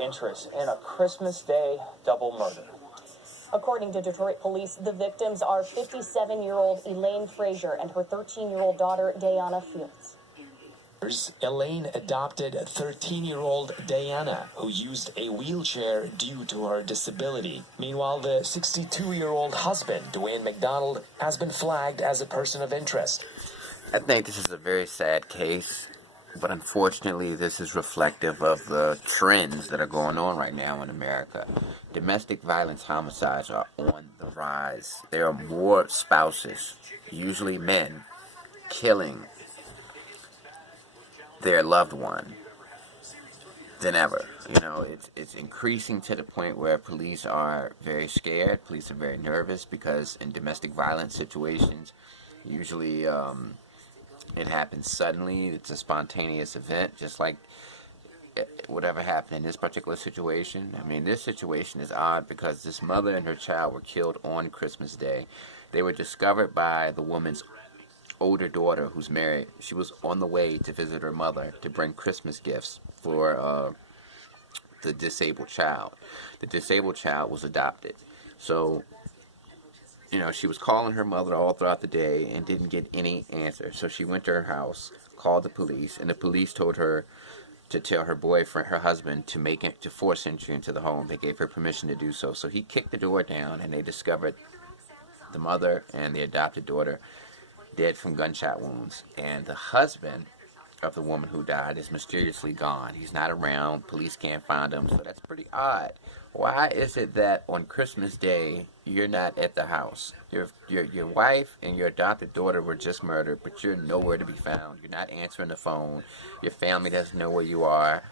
interest in a Christmas Day double murder. According to Detroit police, the victims are 57-year-old Elaine Frazier and her 13-year-old daughter, Diana Fields. Elaine adopted 13-year-old Diana, who used a wheelchair due to her disability. Meanwhile, the 62-year-old husband, Dwayne McDonald, has been flagged as a person of interest. I think this is a very sad case, but unfortunately this is reflective of the trends that are going on right now in America. Domestic violence homicides are on the rise. There are more spouses, usually men, killing their loved one than ever. You know, it's increasing to the point where police are very scared. Police are very nervous because in domestic violence situations, usually it happens suddenly. It's a spontaneous event, just like whatever happened in this particular situation. I mean, this situation is odd because this mother and her child were killed on Christmas Day. They were discovered by the woman's older daughter who's married. She was on the way to visit her mother to bring Christmas gifts for the disabled child. The disabled child was adopted. So, you know, she was calling her mother all throughout the day and didn't get any answer. So she went to her house, called the police, and the police told her to tell her boyfriend, her husband, to force entry into the home. They gave her permission to do so. So he kicked the door down, and they discovered the mother and the adopted daughter dead from gunshot wounds. And the husband of the woman who died is mysteriously gone. He's not around. Police can't find him. So that's pretty odd. Why is it that on Christmas Day you're not at the house? Your wife and your adopted daughter were just murdered, but you're nowhere to be found. You're not answering the phone. Your family doesn't know where you are.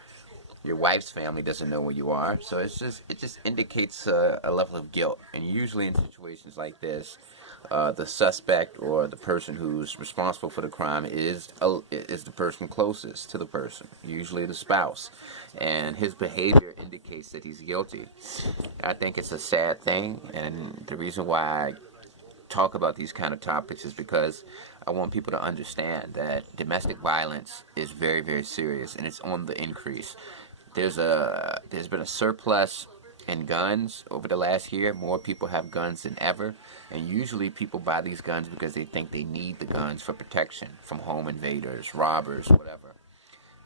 Your wife's family doesn't know where you are. So it just indicates a level of guilt. And usually in situations like this, the suspect or the person who's responsible for the crime is the person closest to the person, usually the spouse, and his behavior indicates that he's guilty. I think it's a sad thing, and the reason why I talk about these kind of topics is because I want people to understand that domestic violence is very, very serious, and it's on the increase. There's been a surplus in guns over the last year. More people have guns than ever, and usually people buy these guns because they think they need the guns for protection from home invaders, robbers, whatever.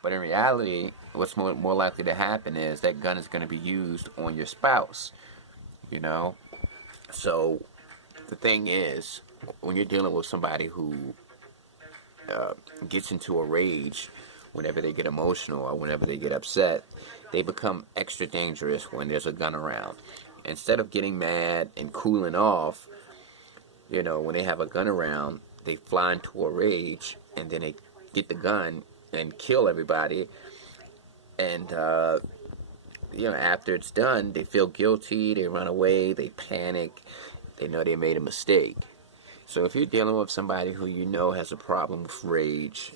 But in reality, what's more likely to happen is that gun is going to be used on your spouse, you know. So the thing is, when you're dealing with somebody who gets into a rage whenever they get emotional or whenever they get upset, they become extra dangerous when there's a gun around. Instead of getting mad and cooling off, you know, when they have a gun around, they fly into a rage and then they get the gun and kill everybody. And, you know, after it's done, they feel guilty, they run away, they panic, they know they made a mistake. So if you're dealing with somebody who you know has a problem with rage,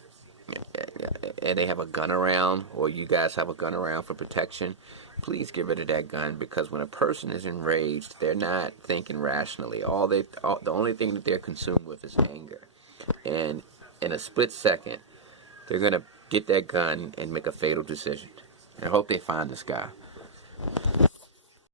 and they have a gun around, or you guys have a gun around for protection, please get rid of that gun, because when a person is enraged, they're not thinking rationally. The only thing that they're consumed with is anger. And in a split second, they're going to get that gun and make a fatal decision. I hope they find this guy.